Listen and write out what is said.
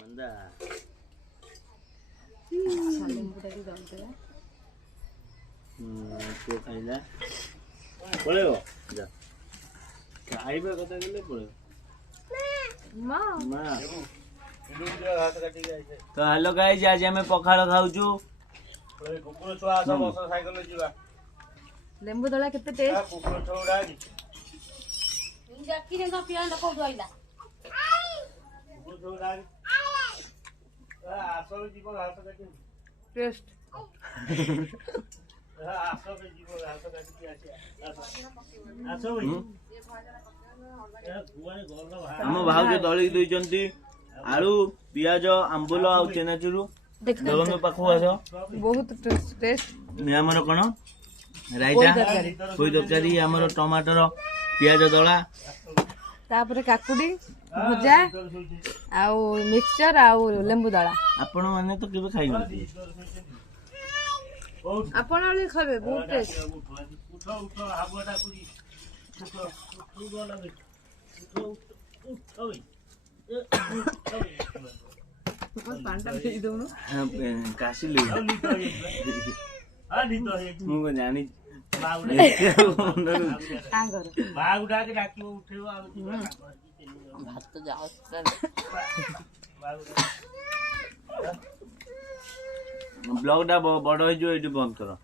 मंदा तो खाइला पळेव जा खाइबा कथा गेले पळेव मां तो हेलो गाइस आज हमें पखाड़ खाउछु कुकुर छुआ आस बस साइकेल जीवा लेंबू दला केते टेस्ट कुकुर छुआ इंजा किने का पियान को दोइला कुकुर छुआ आस जीव घास काटी टेस्ट आस जीव घास काटी आसी आस भाई हम भाउज दळी दैचंती आलू पियाज आंबुल आ चेनाचुरू दोनो पाखु आसो बहुत टेस्ट ने हमर कोन रायता कोई तरकारी हमर टमाटर पियाज दळा तापर काकुडी भजा आउ मिक्सचर आउ लेंबू दला आपण माने तो केबे खाइ नथि आपण आले खाबे बहुत टेस्ट उठ हाबुटा कुडी उठ गोला उठ पांटा भेज दउनु काशी ले मु को जानी आंगर बागुडा के डाकी उठेव आ भात तो जाओ ब्लॉग दा बड़ हो जो एटी बंद करो।